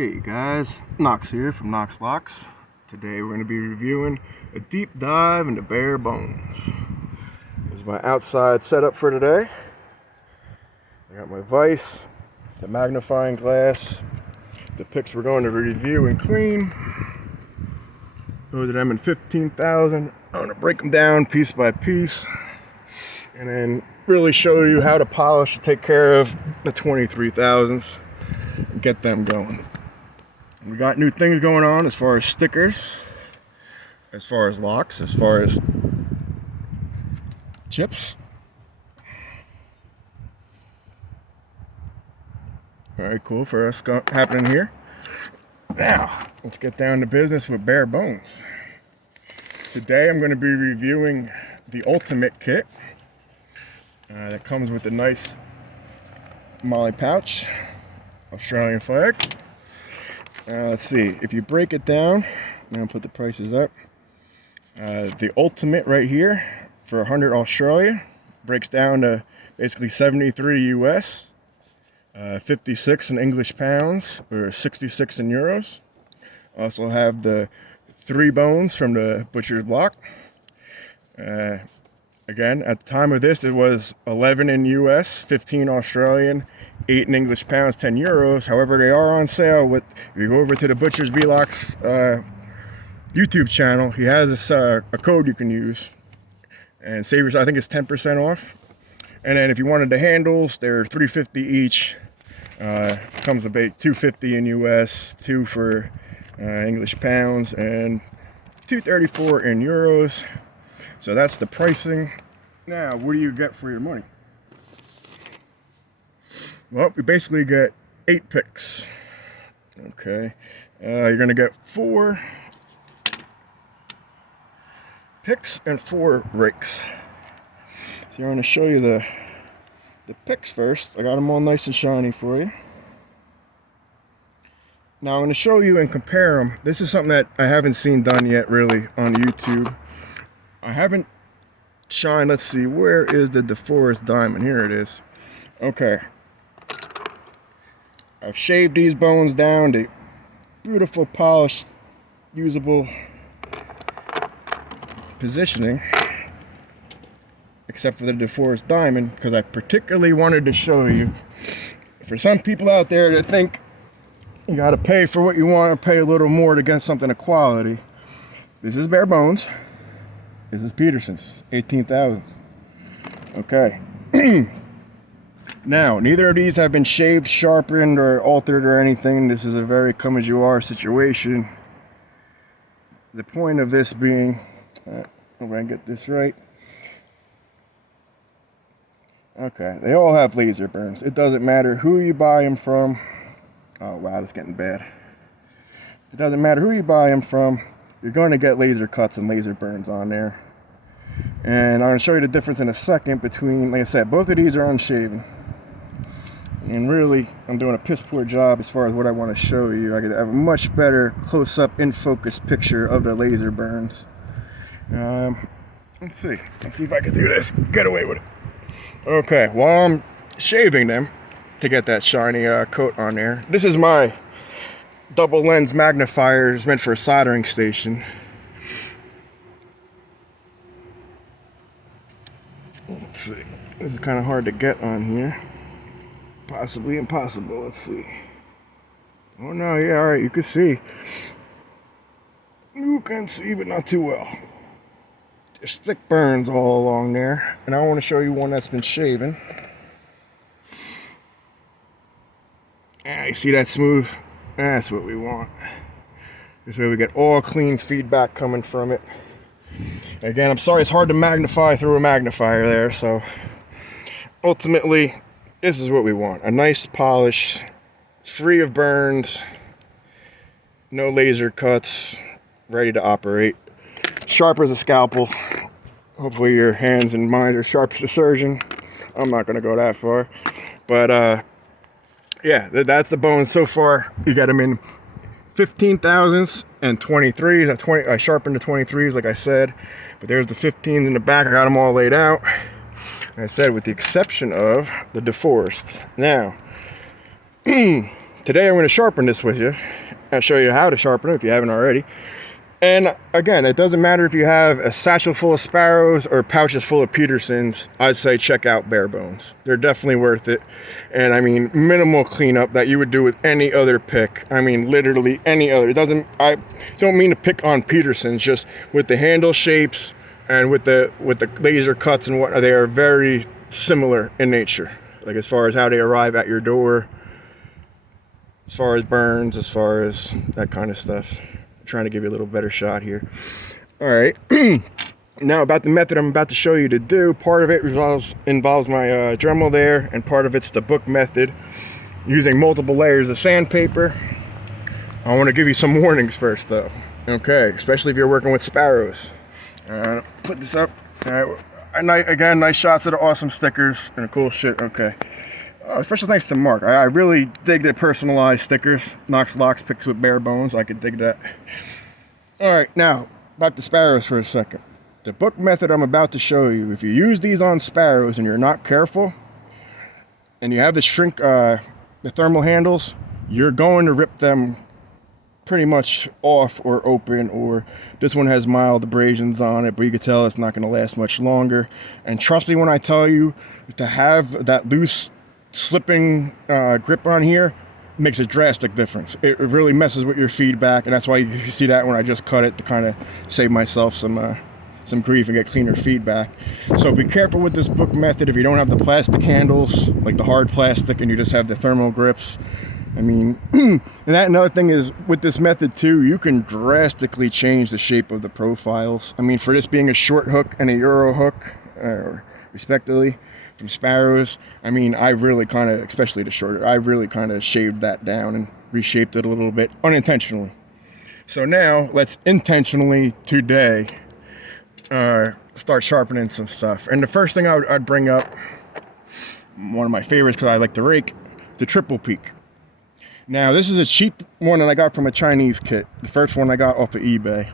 Hey guys, Knox here from knoxlocks. Today we're going to be reviewing a deep dive into Barebones. This is my outside setup for today. I got my vise, the magnifying glass, the picks we're going to review and clean. Those are them in 15,000. I'm going to break them down piece by piece and then really show you how to polish to take care of the 23,000s and get them going. We got new things going on as far as stickers, as far as locks, as far as chips. Very cool for us happening here. Now, let's get down to business with Barebones. Today I'm going to be reviewing the Ultimate Kit that comes with a nice molly pouch, Australian flag. Let's see, if you break it down, I'm going to put the prices up. The Ultimate right here for 100 Australia breaks down to basically 73 US, 56 in English pounds, or 66 in euros. Also have the 3 bones from the butcher's block. Again, at the time of this, it was 11 in US, 15 Australian, 8 in English pounds, 10 euros. However, they are on sale with, if you go over to the Butcher's Blocks YouTube channel, he has this, a code you can use and save yourself, I think it's 10% off. And then if you wanted the handles, they're $3.50 each. Comes with $2.50 in US, 2 for English pounds, and $2.34 in euros. So that's the pricing. Now, what do you get for your money? Well, we basically get 8 picks. Okay, you're gonna get 4 picks and 4 rakes. So I'm gonna show you the picks first. I got them all nice and shiny for you. Now I'm gonna show you and compare them. This is something that I haven't seen done yet really on YouTube. I haven't shined, let's see, where is the DeForest Diamond? Here it is. Okay. I've shaved these bones down to beautiful, polished, usable positioning, except for the DeForest Diamond, because I particularly wanted to show you. For some people out there that think you got to pay for what you want, pay a little more to get something of quality, this is Barebones. This is Peterson's, 18,000. Okay. Now, neither of these have been shaved, sharpened, or altered or anything. This is a very come-as-you-are situation. The point of this being, if I can get this right. Okay, they all have laser burns. It doesn't matter who you buy them from. Oh, wow, that's getting bad. It doesn't matter who you buy them from. You're going to get laser cuts and laser burns on there. And I'm going to show you the difference in a second between, like I said, both of these are unshaven. And really, I'm doing a piss poor job as far as what I want to show you. I could have a much better close-up, in-focus picture of the laser burns. Let's see if I can do this. Get away with it. Okay, while I'm shaving them to get that shiny coat on there, this is my double lens magnifier. It's meant for a soldering station. Let's see. This is kind of hard to get on here. Possibly impossible. Let's see. Oh no, yeah, alright, you can see. You can see, but not too well. There's thick burns all along there. And I want to show you one that's been shaven. Ah, you see that smooth? That's what we want. This way we get all clean feedback coming from it. Again, I'm sorry it's hard to magnify through a magnifier there, so ultimately this is what we want. A nice polish, free of burns, no laser cuts, ready to operate. Sharp as a scalpel. Hopefully your hands and minds are sharp as a surgeon. I'm not going to go that far. But yeah, that's the bones so far. You got them in 15,000s and 23s. I sharpened the 23s like I said. But there's the 15s in the back. I got them all laid out. Like I said, with the exception of the DeForest. Now, today I'm going to sharpen this with you. I'll show you how to sharpen it if you haven't already. And again, it doesn't matter if you have a satchel full of sparrows or pouches full of Petersons. I'd say check out Barebones. They're definitely worth it. And I mean, minimal cleanup that you would do with any other pick. I mean, literally any other. I don't mean to pick on Petersons, just with the handle shapes and with the laser cuts and whatnot, they are very similar in nature. Like as far as how they arrive at your door, as far as burns, as far as that kind of stuff. Trying to give you a little better shot here. All right. Now about the method I'm about to show you to do. Part of it involves my Dremel there, and part of it's the book method using multiple layers of sandpaper. I want to give you some warnings first though. Okay, especially if you're working with sparrows. Put this up. All right. Again, nice shots of the awesome stickers and cool shit. Okay. Special thanks to Mark. I really dig the personalized stickers. Knoxlocks picks with Barebones. I could dig that. Alright, now, back to sparrows for a second. The book method I'm about to show you, if you use these on sparrows and you're not careful, and you have the thermal handles, you're going to rip them pretty much off or open, or this one has mild abrasions on it, but you can tell it's not going to last much longer. And trust me when I tell you, to have that loose slipping grip on here makes a drastic difference. It really messes with your feedback, and that's why you see that when I just cut it to kind of save myself some grief and get cleaner feedback. So be careful with this book method if you don't have the plastic handles, like the hard plastic, and you just have the thermal grips. I mean, and another thing is with this method too, you can drastically change the shape of the profiles. I mean, for this being a short hook and a Euro hook, respectively, from sparrows, I mean, I really kind of, especially the shorter, I really kind of shaved that down and reshaped it a little bit unintentionally. So now let's intentionally today start sharpening some stuff. And the first thing I'd bring up, one of my favorites because I like the Rake, the triple peak. Now this is a cheap one that I got from a Chinese kit, the first one I got off of eBay.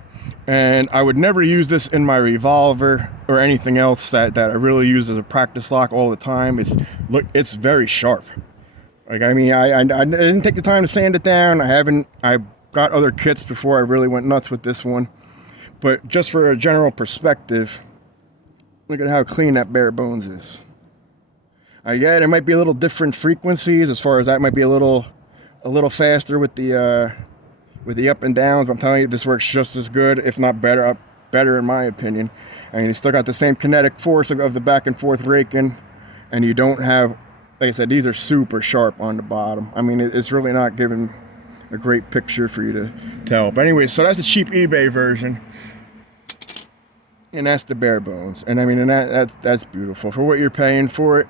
And I would never use this in my revolver or anything else that I really use as a practice lock all the time. It's very sharp. Like, I mean, I didn't take the time to sand it down. I got other kits before I really went nuts with this one. But just for a general perspective, look at how clean that Barebones is. Yeah, there might be a little different frequencies as far as that might be a little faster with the up and downs, but I'm telling you, this works just as good, if not better in my opinion. I mean, you still got the same kinetic force of the back and forth raking, and you don't have, like I said, these are super sharp on the bottom. I mean, it's really not giving a great picture for you to tell. But anyway, so that's the cheap eBay version, and that's the Barebones. And I mean, and that's beautiful. For what you're paying for it,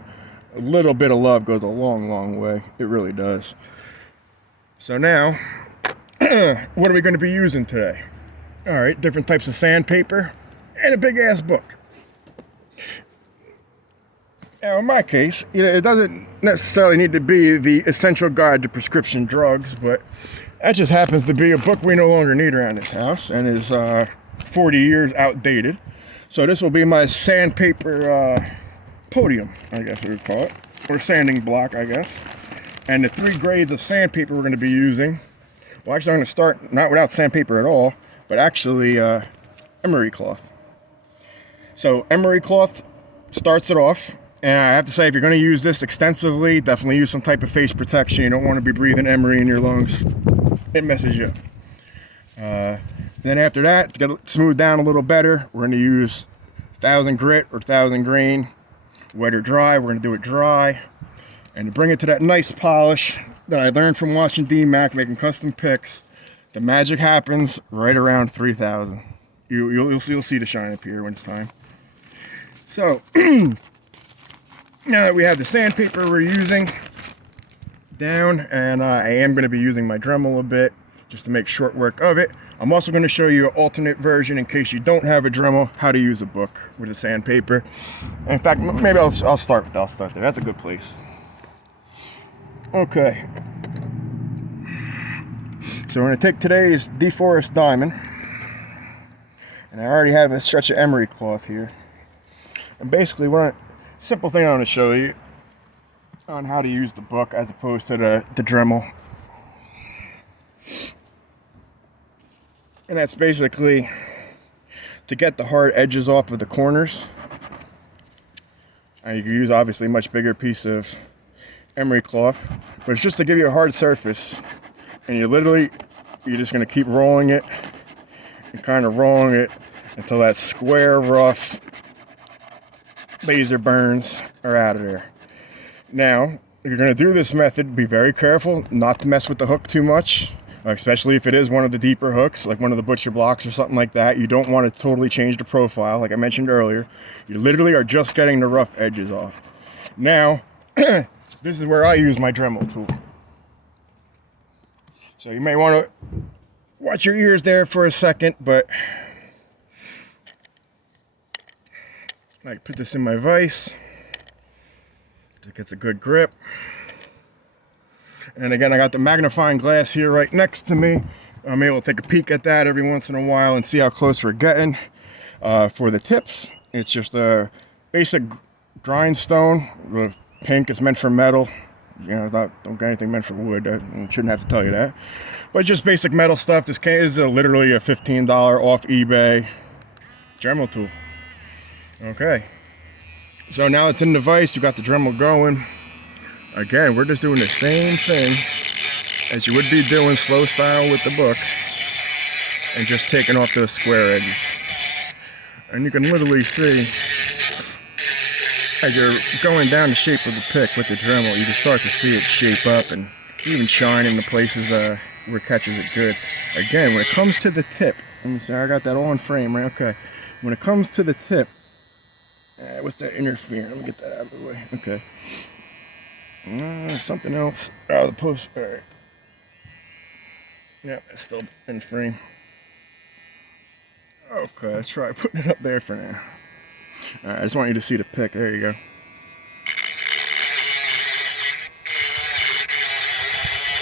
a little bit of love goes a long, long way. It really does. So now, what are we going to be using today? All right, different types of sandpaper and a big ass book. Now, in my case, it doesn't necessarily need to be the essential guide to prescription drugs, but that just happens to be a book we no longer need around this house and is 40 years outdated. So this will be my sandpaper podium, I guess we would call it, or sanding block, I guess. And the 3 grades of sandpaper we're going to be using. Well, actually, I'm going to start not without sandpaper at all, but actually Emery Cloth. So Emery Cloth starts it off, and I have to say, if you're going to use this extensively, definitely use some type of face protection. You don't want to be breathing Emery in your lungs. It messes you up. Then after that, to get it smoothed down a little better, we're going to use 1000 grit or 1000 grain, wet or dry. We're going to do it dry, and to bring it to that nice polish that I learned from watching D-Mac making custom picks. The magic happens right around 3000. You'll see the shine appear when it's time. So now that we have the sandpaper we're using down, and I am going to be using my Dremel a bit just to make short work of it. I'm also going to show you an alternate version in case you don't have a Dremel, how to use a book with a sandpaper. In fact, maybe I'll start there. That's a good place. Okay, so we're going to take today's DeForest Diamond, and I already have a stretch of Emery Cloth here, and basically simple thing I want to show you on how to use the book as opposed to the Dremel. And that's basically to get the hard edges off of the corners. And you can use obviously a much bigger piece of emery cloth, but it's just to give you a hard surface. And you're just gonna keep rolling it and kind of rolling it until that square, rough laser burns are out of there. Now, if you're gonna do this method, be very careful not to mess with the hook too much, especially if it is one of the deeper hooks, like one of the butcher blocks or something like that. You don't want to totally change the profile, like I mentioned earlier. You literally are just getting the rough edges off. Now, this is where I use my Dremel tool. So you may want to watch your ears there for a second, but I put this in my vise. It gets a good grip. And again, I got the magnifying glass here right next to me. I'm able to take a peek at that every once in a while and see how close we're getting. For the tips, it's just a basic grindstone. The pink is meant for metal. You know, don't get anything meant for wood. I shouldn't have to tell you that. But just basic metal stuff. This is literally a $15 off eBay Dremel tool. Okay. So now it's in the vise. You got the Dremel going. Again, we're just doing the same thing as you would be doing slow style with the book, and just taking off those square edges. And you can literally see, as you're going down the shape of the pick with the Dremel, you can start to see it shape up and even shine in the places where it catches it good. Again, when it comes to the tip, let me see, I got that all in frame, right? Okay. When it comes to the tip, what's that interfering? Let me get that out of the way. Okay. Something else. Oh, the post. All right. Yeah, it's still in frame. Okay, let's try putting it up there for now. All right, I just want you to see the pick. There you go.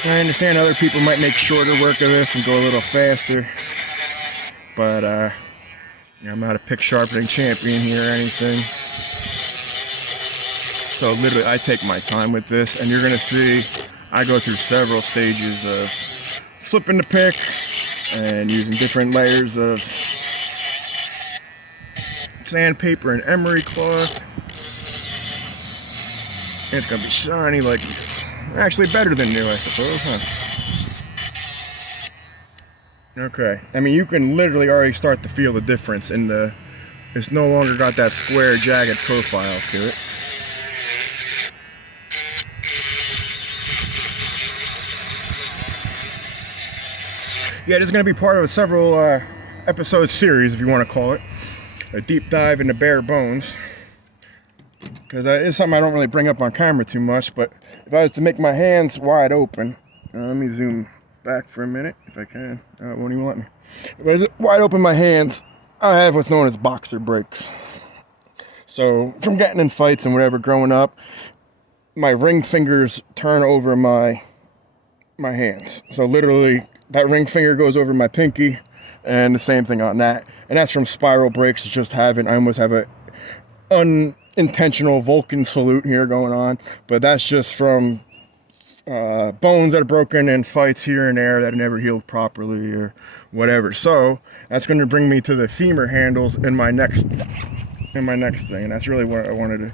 I understand other people might make shorter work of this and go a little faster, but I'm not a pick sharpening champion here or anything. So literally, I take my time with this, and you're gonna see I go through several stages of flipping the pick and using different layers of sandpaper and emery cloth. It's gonna be shiny, like actually better than new, I suppose, huh? Okay, I mean, you can literally already start to feel the difference in it's no longer got that square, jagged profile to it. Yeah, this is going to be part of a several episode series, if you want to call it. A deep dive into Barebones. Because it's something I don't really bring up on camera too much, but if I was to make my hands wide open, let me zoom back for a minute, if I can. It won't even let me. If I was wide open my hands, I have what's known as boxer breaks. So, from getting in fights and whatever growing up, my ring fingers turn over my hands. So literally, that ring finger goes over my pinky, and the same thing on that. And that's from spiral breaks. I almost have a unintentional Vulcan salute here going on, but that's just from bones that are broken in fights here and there that never healed properly or whatever. So that's going to bring me to the femur handles in my next thing, and that's really what I wanted to.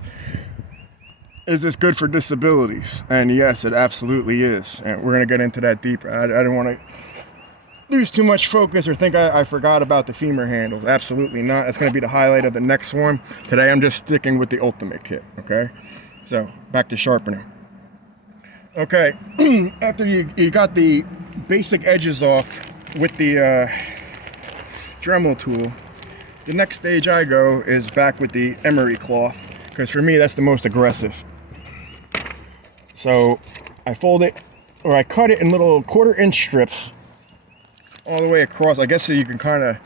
Is this good for disabilities? And yes, it absolutely is. And we're going to get into that deeper. I didn't want to lose too much focus or think I forgot about the femur handles. Absolutely not. That's going to be the highlight of the next one. Today I'm just sticking with the ultimate kit, okay? So, back to sharpening. Okay, after you got the basic edges off with the Dremel tool, the next stage I go is back with the Emery Cloth, because for me that's the most aggressive. So I fold it, or I cut it in little 1/4-inch strips all the way across. I guess so you can kind of,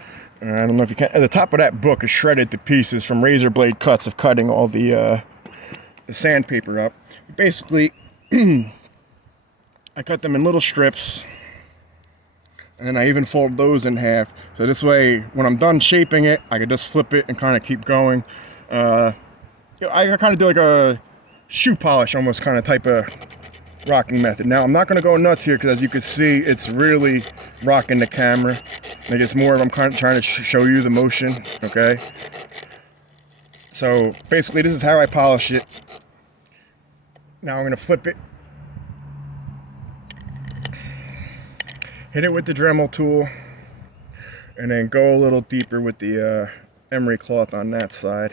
I don't know if you can, at the top of that book is shredded to pieces from razor blade cuts of cutting all the sandpaper up. Basically, I cut them in little strips, and I even fold those in half. So this way, when I'm done shaping it, I can just flip it and kind of keep going. I kind of do like a shoe polish almost kind of type of rocking method. Now I'm not going to go nuts here because as you can see it's really rocking the camera, Like it's more of I'm kind of trying to show you the motion, okay? So basically this is how I polish it. Now I'm gonna flip it. Hit it with the Dremel tool. And then go a little deeper with the Emery Cloth on that side.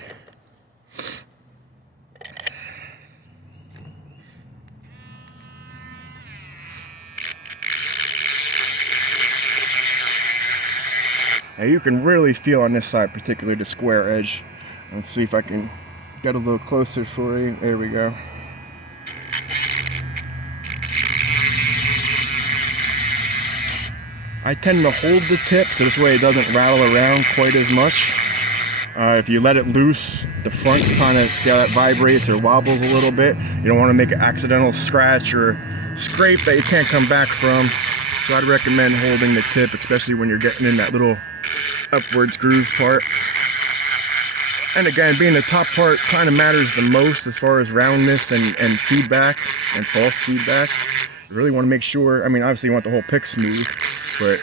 Now you can really feel on this side, particularly the square edge. Let's see if I can get a little closer for you. There we go. I tend to hold the tip so this way it doesn't rattle around quite as much. If you let it loose, the front kind of, see how that vibrates or wobbles a little bit. You don't want to make an accidental scratch or scrape that you can't come back from. So I'd recommend holding the tip, especially when you're getting in that little upwards groove part. And again, being the top part kind of matters the most as far as roundness and feedback and false feedback. You really want to make sure, I mean, obviously you want the whole pick smooth, but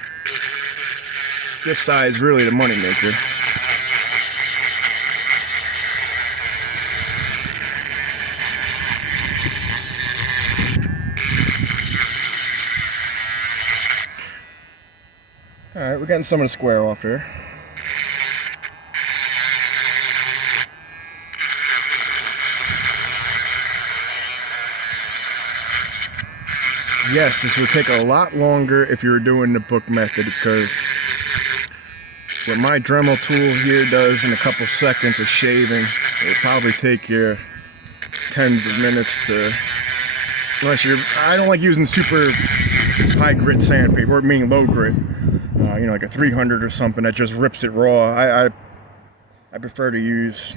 this side is really the money maker. Alright, we're getting some of the square off here. Yes, this would take a lot longer if you were doing the book method, because what my Dremel tool here does in a couple seconds of shaving, it would probably take you tens of minutes to, unless you're, I don't like using super high grit sandpaper, meaning low grit, you know, like a 300 or something that just rips it raw. I prefer to use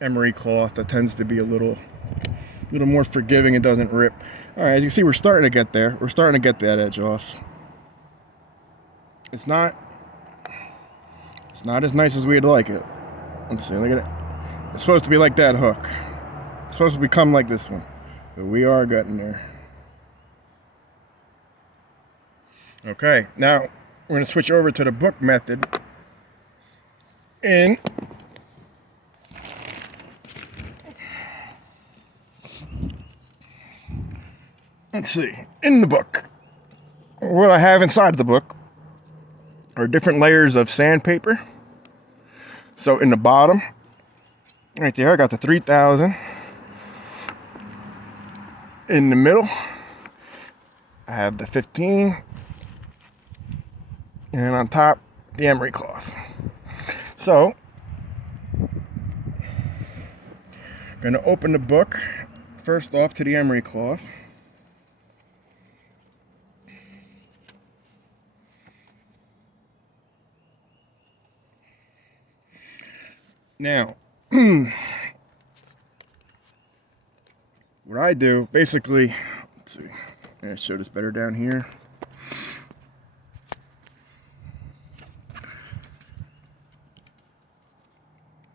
Emery Cloth. That tends to be a little more forgiving and doesn't rip. All right, as you can see, we're starting to get there. We're starting to get that edge off. It's not as nice as we'd like it. Let's see, look at it. It's supposed to be like that hook. It's supposed to become like this one. But we are getting there. Okay, now we're going to switch over to the book method. And let's see, in the book, what I have inside the book are different layers of sandpaper. So in the bottom, right there, I got the 3000. In the middle, I have the 15. And on top, the Emery Cloth. So, I'm going to open the book, first off to the Emery Cloth. Now, what I do, basically, let's see, I'll show this better down here.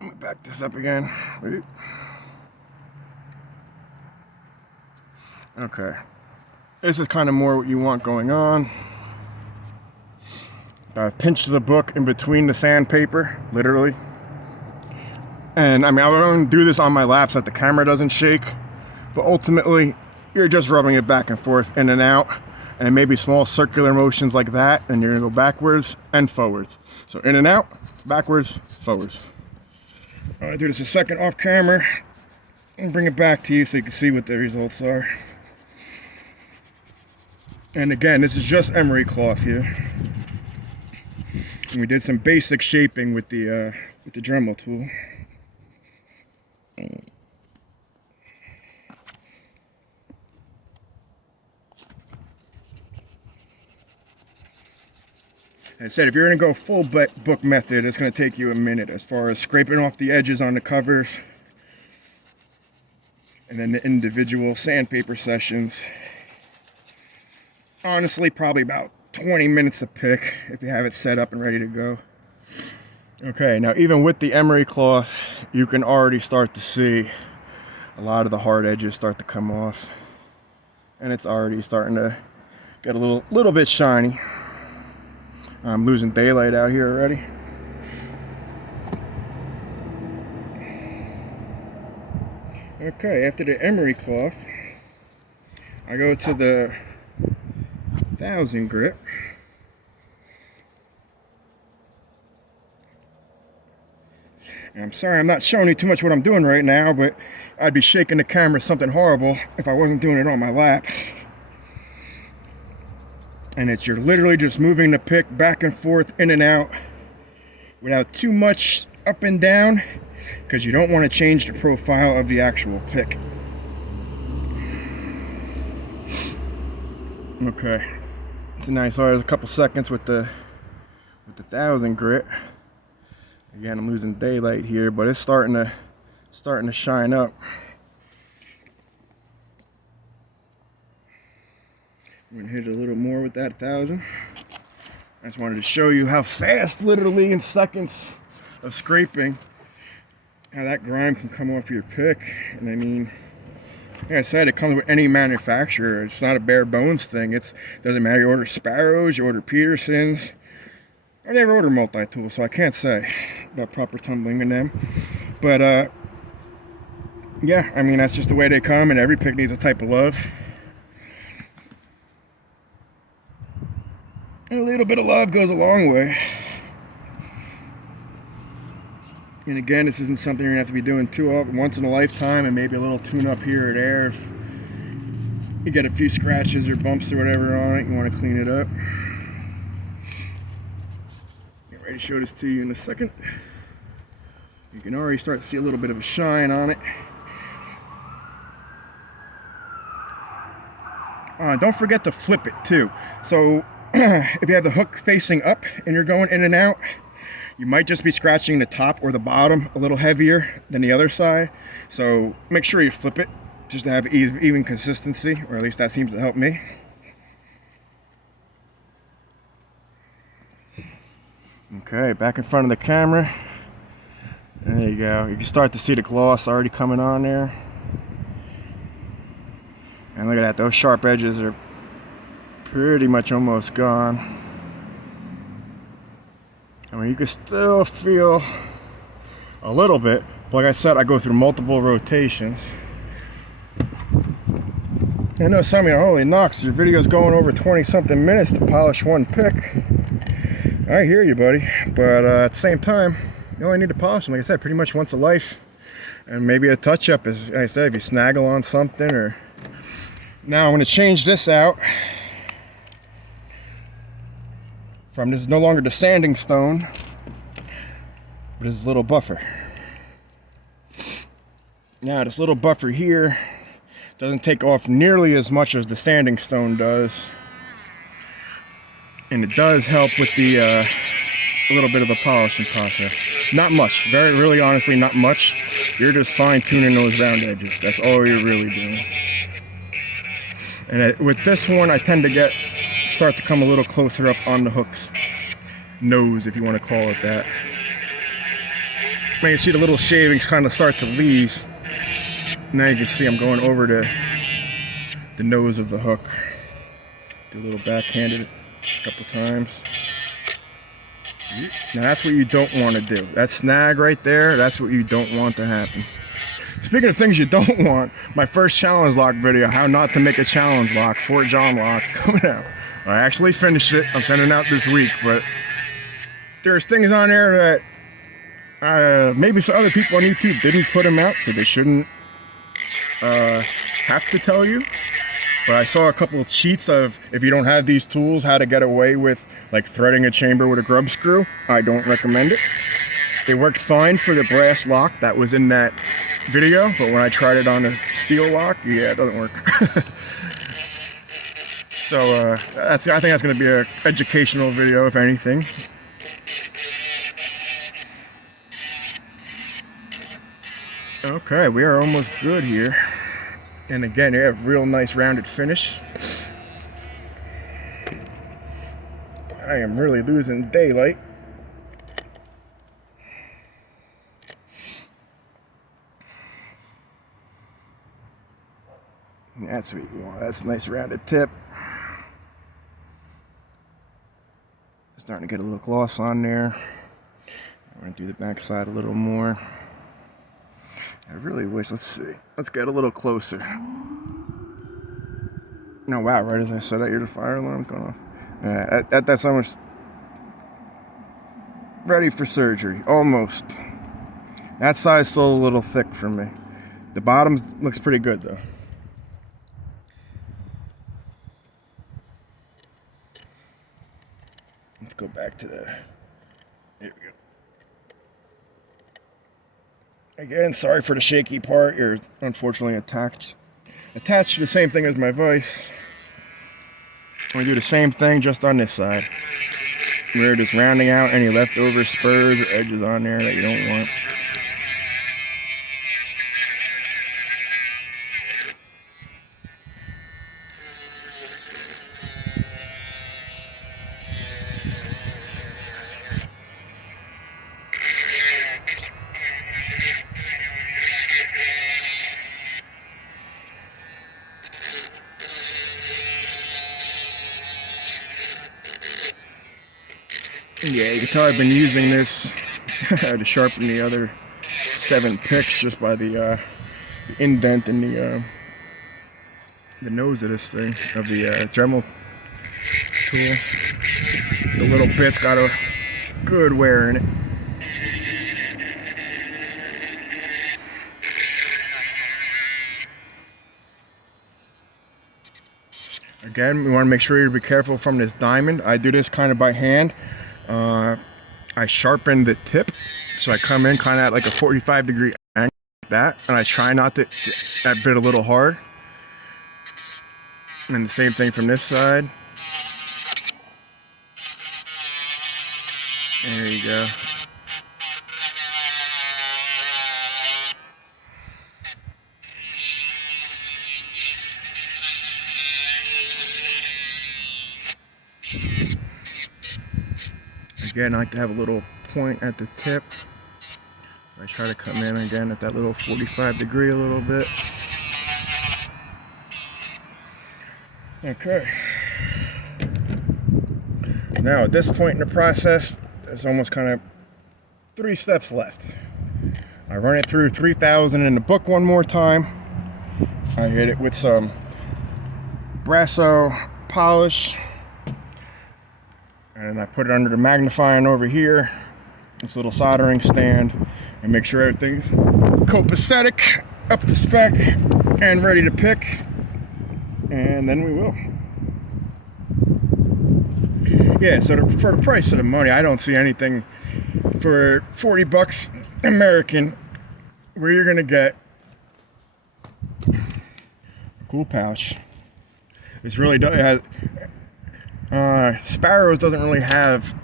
Let me back this up again. Wait. Okay, this is kind of more what you want going on. I've pinched the book in between the sandpaper, literally. And I mean, I don't do this on my lap so that the camera doesn't shake, but ultimately, you're just rubbing it back and forth, in and out, and maybe small circular motions like that, and you're gonna go backwards and forwards. So in and out, backwards, forwards. I'm gonna do this a second off camera, and bring it back to you so you can see what the results are. And again, this is just Emery Cloth here. And we did some basic shaping with the Dremel tool. I said, if you're going to go full book method, it's going to take you a minute as far as scraping off the edges on the covers and then the individual sandpaper sessions. Honestly, probably about 20 minutes a pick if you have it set up and ready to go. Okay, now even with the Emery Cloth, you can already start to see a lot of the hard edges start to come off. And it's already starting to get a little bit shiny. I'm losing daylight out here already. Okay, after the Emery Cloth, I go to the 1000 grit. And I'm sorry I'm not showing you too much what I'm doing right now, but I'd be shaking the camera something horrible if I wasn't doing it on my lap. And it's you're literally just moving the pick back and forth, in and out, without too much up and down, because you don't want to change the profile of the actual pick. Okay, it's a nice. There's a couple seconds with the 1000 grit. Again, I'm losing daylight here, but it's starting to shine up. I'm gonna hit it a little more with that 1000. I just wanted to show you how fast, literally in seconds of scraping, how that grime can come off your pick. And I mean, like I said, it comes with any manufacturer. It's not a Barebones thing. It doesn't matter. You order Sparrows, you order Petersons. I never order multi-tools, so I can't say about proper tumbling in them. But yeah, I mean, that's just the way they come, and every pick needs a type of love. And a little bit of love goes a long way. And again, this isn't something you're gonna have to be doing too often, once in a lifetime, and maybe a little tune-up here or there. If you get a few scratches or bumps or whatever on it, you want to clean it up. Get ready to show this to you in a second. You can already start to see a little bit of a shine on it. Don't forget to flip it too. So if you have the hook facing up and you're going in and out, you might just be scratching the top or the bottom a little heavier than the other side. So make sure you flip it just to have even consistency, or at least that seems to help me. Okay, back in front of the camera. There you go. You can start to see the gloss already coming on there. And look at that, those sharp edges are pretty much almost gone. I mean, you can still feel a little bit, but like I said, I go through multiple rotations. I know some of you, holy Knox, your video's going over 20 something minutes to polish one pick. I hear you, buddy, but at the same time, you only need to polish them, like I said, pretty much once a life. And maybe a touch-up is, like I said, if you snaggle on something. Or now I'm going to change this out from, this is no longer the sanding stone, but it's a little buffer. Now this little buffer here doesn't take off nearly as much as the sanding stone does, and it does help with the a little bit of the polishing process. Not much, really honestly not much. You're just fine tuning those round edges. That's all you're really doing. And with this one, I tend to start to come a little closer up on the hook's nose, if you want to call it that. Now you see the little shavings kind of start to leave. Now you can see I'm going over the nose of the hook. Do a little backhanded a couple times. Now that's what you don't want to do. That snag right there, that's what you don't want to happen. Speaking of things you don't want, my first challenge lock video, how not to make a challenge lock, Fort John lock, coming out. I actually finished it. I'm sending it out this week, but there's things on there that maybe some other people on YouTube didn't put them out because they shouldn't have to tell you. But I saw a couple of cheats of, if you don't have these tools, how to get away with like threading a chamber with a grub screw. I don't recommend it. It worked fine for the brass lock that was in that video, but when I tried it on a steel lock, yeah, it doesn't work. So I think that's going to be an educational video, if anything. Okay, we are almost good here. And again, you have real nice rounded finish. I am really losing daylight. That's what you want. That's a nice rounded tip. Starting to get a little gloss on there. I'm going to do the back side a little more. I really wish, let's see. Let's get a little closer. No, wow, right as I said that, the fire alarm's going off. At that time, ready for surgery, almost. That side's still a little thick for me. The bottom looks pretty good though. Let's go back to the, here we go. Again, sorry for the shaky part. You're unfortunately attached to the same thing as my vise. We do the same thing just on this side. We're just rounding out any leftover spurs or edges on there that you don't want. Yeah, you can tell I've been using this to sharpen the other 7 picks just by the indent in the nose of this thing, of the Dremel tool. The little bit's got a good wear in it. Again, we want to make sure you be careful from this diamond. I do this kind of by hand. I sharpen the tip, so I come in kind of at like a 45-degree angle like that, and I try not to that bit a little hard. And the same thing from this side. There you go. Again, I like to have a little point at the tip. I try to come in again at that little 45-degree a little bit. Okay. Now at this point in the process, there's almost kind of 3 steps left. I run it through 3000 in the book one more time. I hit it with some Brasso polish. And I put it under the magnifying over here, this little soldering stand, and make sure everything's copacetic, up to spec, and ready to pick. And then we will. Yeah, so for the price of the money, I don't see anything for 40 bucks American where you're gonna get a cool pouch. It's really, it has, Sparrows doesn't really have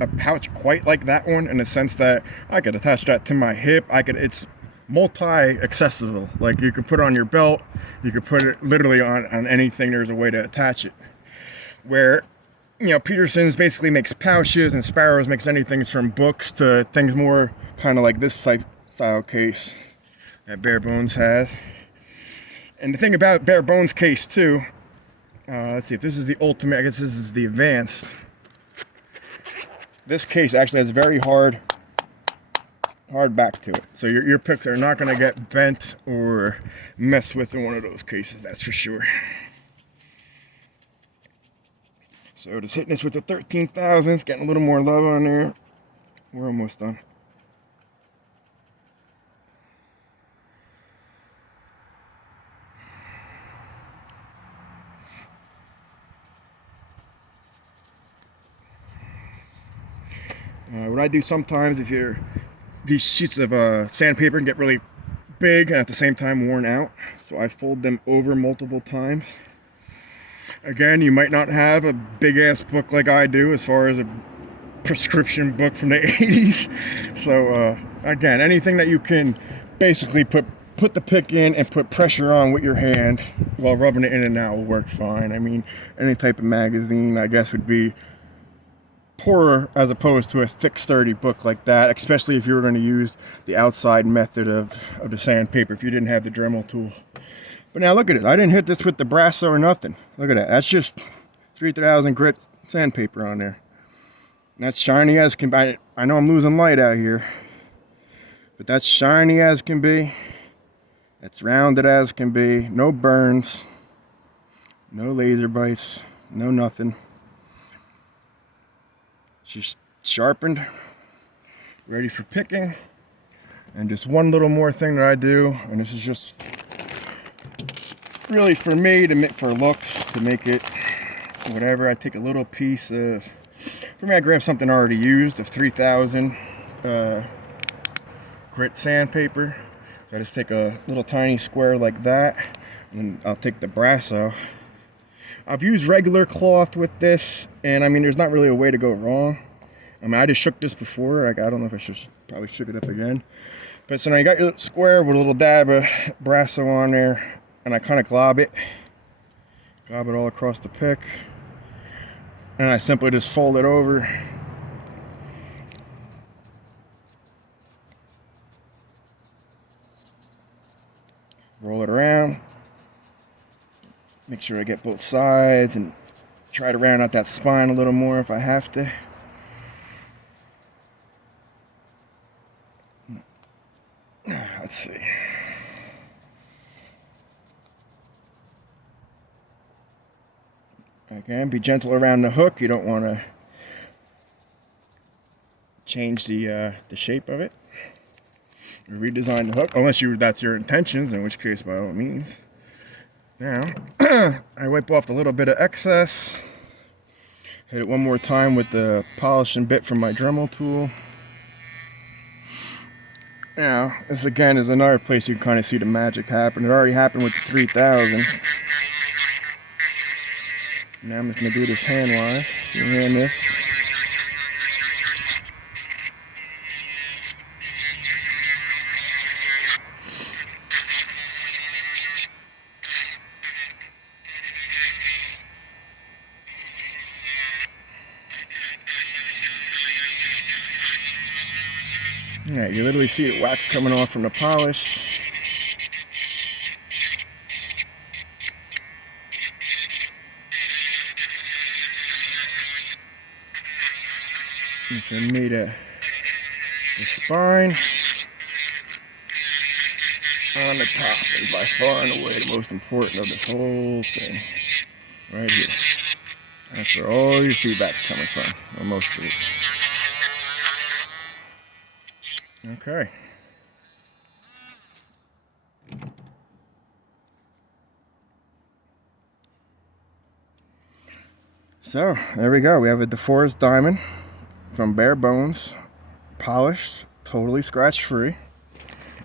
a pouch quite like that one, in the sense that I could attach that to my hip. It's multi-accessible. Like, you could put it on your belt, you could put it literally on anything. There's a way to attach it. Where, you know, Peterson's basically makes pouches, and Sparrows makes anything from books to things more kind of like this type style case that Barebones has. And the thing about Barebones case too, let's see if this is the ultimate, I guess this is the advanced. This case actually has very hard back to it. So your picks are not going to get bent or messed with in one of those cases, that's for sure. So just hitting this with the 13,000, getting a little more love on there. We're almost done. What I do sometimes, if these sheets of sandpaper can get really big and at the same time worn out, so I fold them over multiple times. Again, you might not have a big ass book like I do as far as a prescription book from the 80s. So again, anything that you can basically put the pick in and put pressure on with your hand while rubbing it in and out will work fine. I mean, any type of magazine, I guess, would be poorer as opposed to a thick sturdy book like that, especially if you were going to use the outside method of the sandpaper if you didn't have the Dremel tool. But now look at it, I didn't hit this with the Brasso or nothing. Look at that, that's just 3000 grit sandpaper on there. That's shiny as can be. I know I'm losing light out here, but that's shiny as can be. It's rounded as can be. No burns, no laser bites, no nothing. She's sharpened, ready for picking. And just one little more thing that I do, and this is just really for me, for looks, to make it whatever. I take a little piece of, for me I grab something already used, of 3000 grit sandpaper. So I just take a little tiny square like that, and I'll take the brasso. I've used regular cloth with this, and I mean there's not really a way to go wrong. I mean I just shook this before, like I don't know if I should probably shook it up again. But so now you got your square with a little dab of brasso on there, and I kind of glob it all across the pick, and I simply just fold it over. Roll it around, make sure I get both sides, and try to round out that spine a little more if I have to. Let's see. Again, be gentle around the hook. You don't want to change the shape of it or redesign the hook, unless that's your intentions, in which case by all means. Now I wipe off the little bit of excess. Hit it one more time with the polishing bit from my Dremel tool. Now, this again is another place you can kind of see the magic happen. It already happened with the 3000. Now I'm just going to do this hand-wise. You hand this. Yeah, you literally see the wax coming off from the polish. And for me the spine on the top is by far and away the most important of this whole thing. Right here. That's where all your feedback's coming from, or most of it. Okay. So, there we go. We have a DeForest diamond from Barebones, polished, totally scratch-free.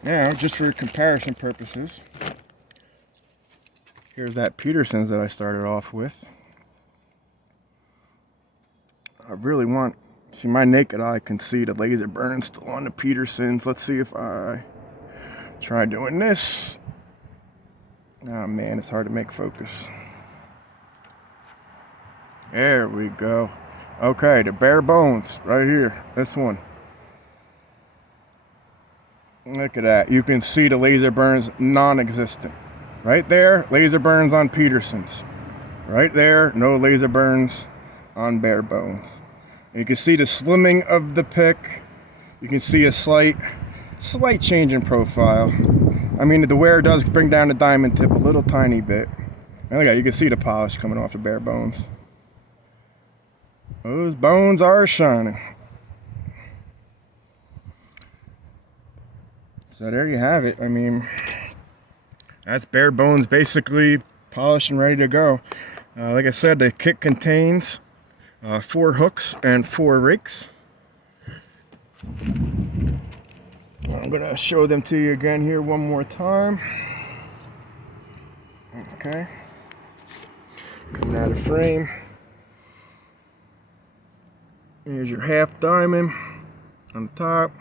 Now, just for comparison purposes, here's that Peterson's that I started off with. I really want, see, my naked eye can see the laser burn still on the Peterson's. Let's see if I try doing this. Oh man, it's hard to make focus. There we go. Okay, the Barebones right here, this one. Look at that. You can see the laser burns non-existent. Right there, laser burns on Peterson's. Right there, no laser burns on Barebones. You can see the slimming of the pick. You can see a slight change in profile. I mean, the wear does bring down the diamond tip a little tiny bit. And look at, you can see the polish coming off the Barebones. Those bones are shining. So there you have it. I mean, that's Barebones basically polished and ready to go. Like I said, the kit contains 4 hooks and 4 rakes. I'm gonna show them to you again here one more time. Okay. Coming out of frame. Here's your half diamond on the top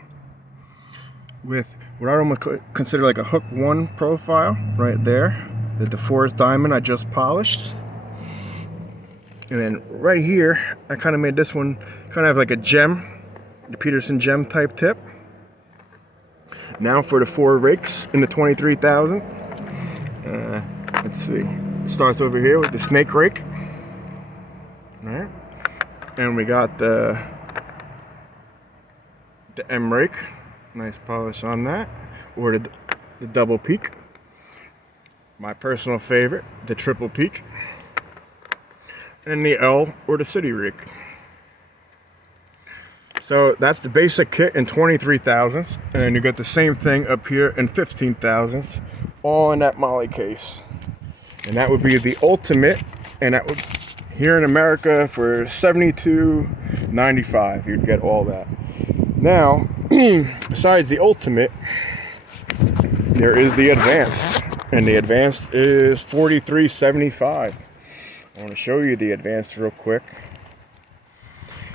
with what I almost consider like a hook 1 profile right there. The DeForest diamond I just polished. And then right here, I kind of made this one kind of like a gem, the Peterson gem type tip. Now for the 4 rakes in the 23,000. Let's see. It starts over here with the snake rake. All right. And we got the the Emery, nice polish on that, or the double peak. My personal favorite, the triple peak, and the L or the city rake. So that's the basic kit in 23 thousandths, and you got the same thing up here in 15 thousandths, all in that moly case. And that would be the ultimate, and that would, here in America, for $72.95, you'd get all that. Now, besides the ultimate, there is the advanced, and the advanced is $43.75. I want to show you the advanced real quick.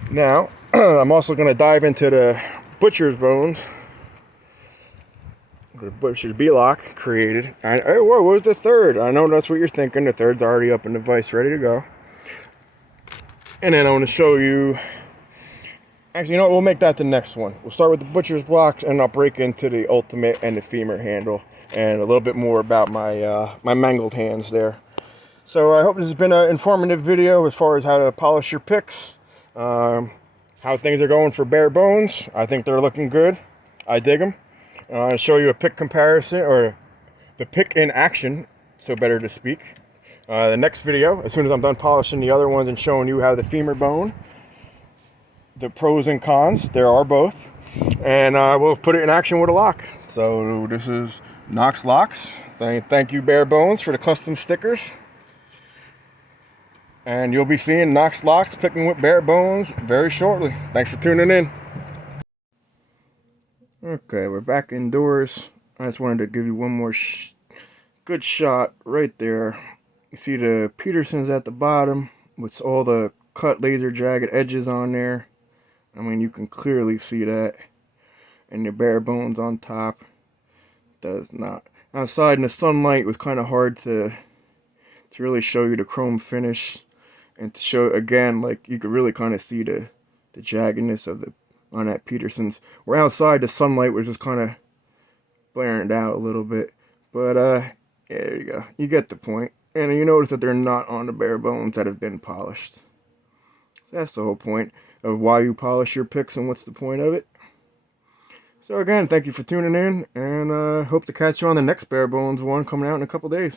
Now, I'm also going to dive into the butcher's bones. The butcher's B-lock created. Oh, what was the third? I know that's what you're thinking. The third's already up in the vise, ready to go. And then I want to show you. Actually, you know what? We'll make that the next one. We'll start with the butcher's blocks, and I'll break into the ultimate and the femur handle, and a little bit more about my my mangled hands there. So I hope this has been an informative video as far as how to polish your picks. How things are going for Barebones. I think they're looking good. I dig them. I'll show you a pick comparison, or the pick in action, so better to speak. The next video, as soon as I'm done polishing the other ones and showing you how the femur bone, the pros and cons, there are both, and we'll put it in action with a lock. So this is knoxlocks saying thank you Barebones for the custom stickers. And you'll be seeing knoxlocks picking with Barebones very shortly. Thanks for tuning in. Okay, we're back indoors. I just wanted to give you one more good shot right there. You see the Petersons at the bottom with all the cut laser jagged edges on there. I mean, you can clearly see that. And the Barebones on top does not. Outside in the sunlight, it was kind of hard to really show you the chrome finish. And to show again, like, you could really kind of see the jaggedness of on that Peterson's. Where outside the sunlight was just kind of blaring it out a little bit. But yeah, there you go. You get the point. And you notice that they're not on the Barebones that have been polished. That's the whole point of why you polish your picks and what's the point of it. So again, thank you for tuning in, and hope to catch you on the next Barebones one coming out in a couple days.